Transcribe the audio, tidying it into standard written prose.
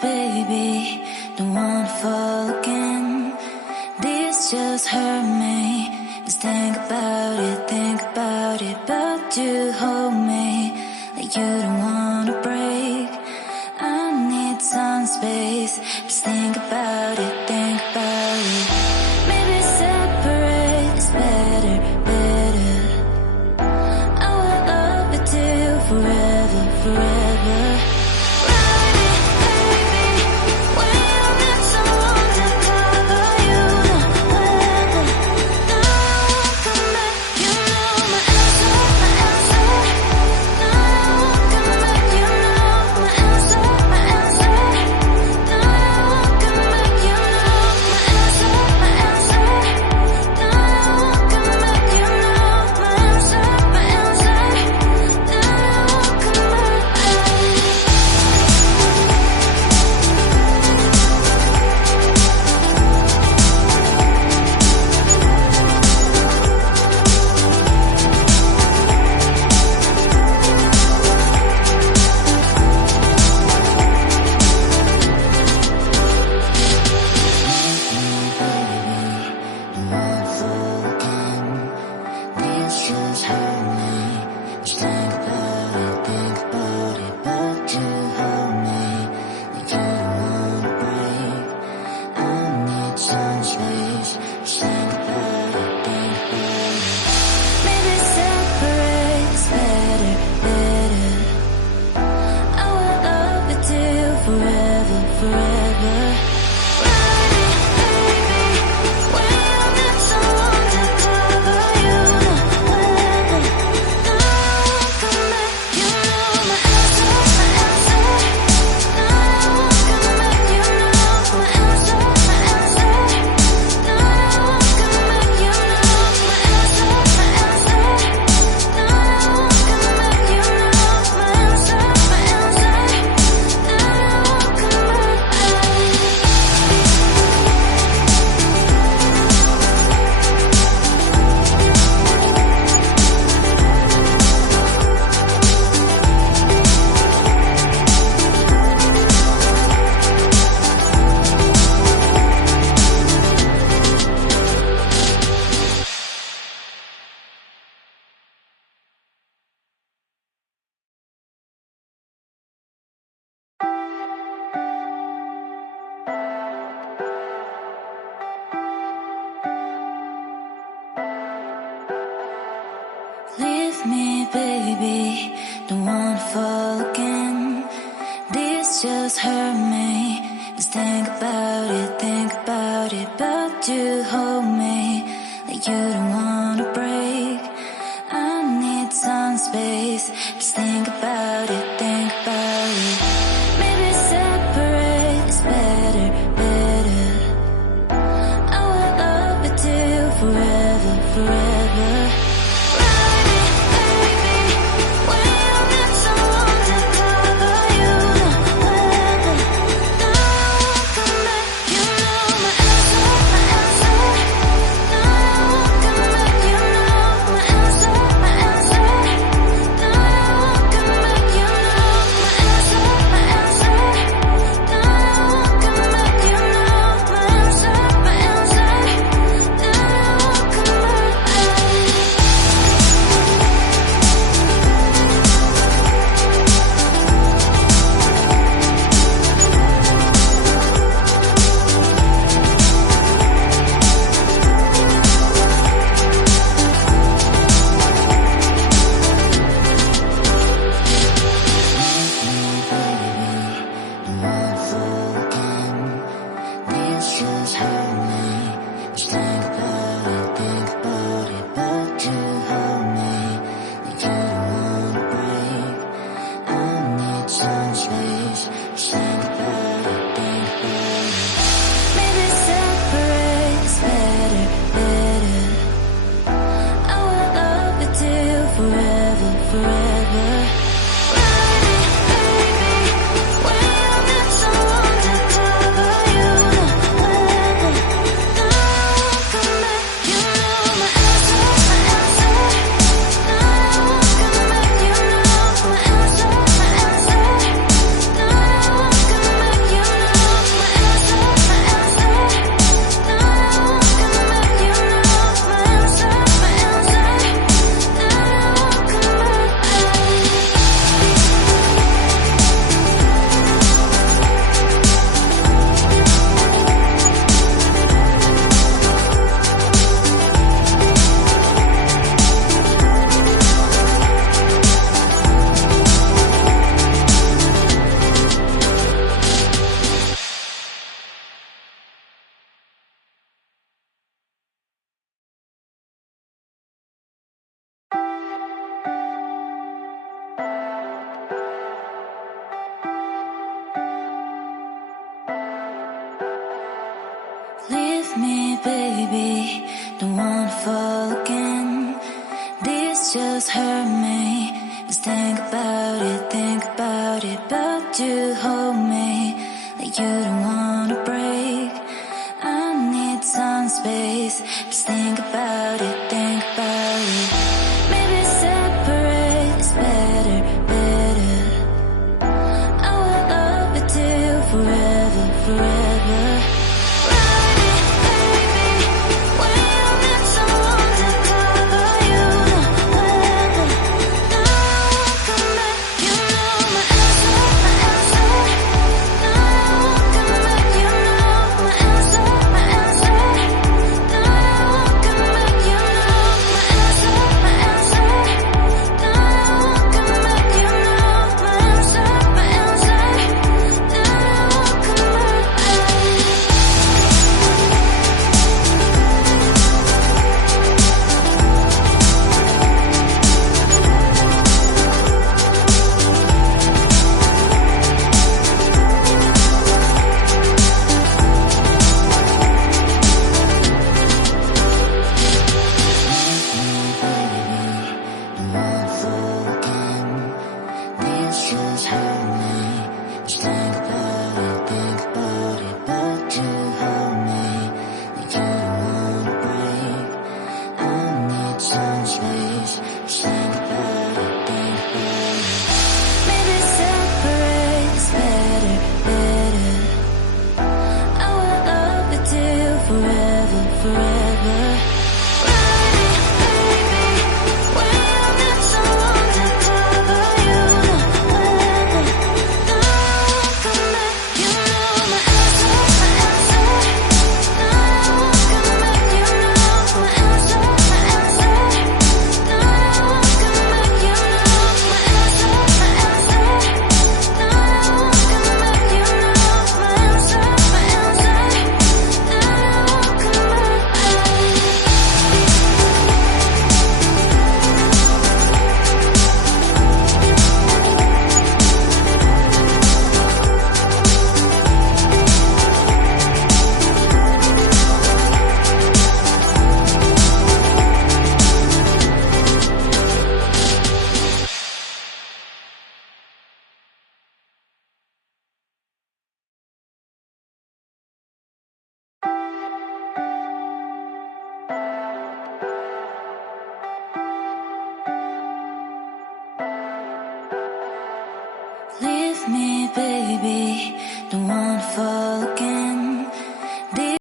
baby, don't wanna fall again. This just hurt me. Just think about it, but you hold me like you don't wanna break. I need some space. Just think about it, maybe separate is better, better. I will love you till forever, forever. Leave me, baby, don't wanna fall again. This just hurt me. Just think about it, but you hold me like you don't wanna break. I need some space. Just think about it, maybe separate is better, better. I will love you till forever, forever. me, baby, don't wanna fall again. This just hurt me. Just think about it, but you hold me like you don't wanna break. I need some space. Just think about it, maybe separate is better, better. I will love you till forever, forever. Ride it, baby, when you need someone to cover you. Wherever, now I won't come back. You know my answer, my answer. Now I won't come back. You know my answer, my answer. Now I won't come back. You know my answer, my answer. Now I won't come back. You know my answer, my answer. Now I won't come back. Maybe separate is better, better. I will love you till forever, forever. Ride it, baby, when you need someone to cover you. Wherever, now I won't come back. You know my answer, my answer. Now I won't come back. You know my answer, my answer. Now I won't come back. You know my answer, my answer. Now I won't come back. You know my answer, my answer. Now I won't come Leave me, baby, don't wanna fall again.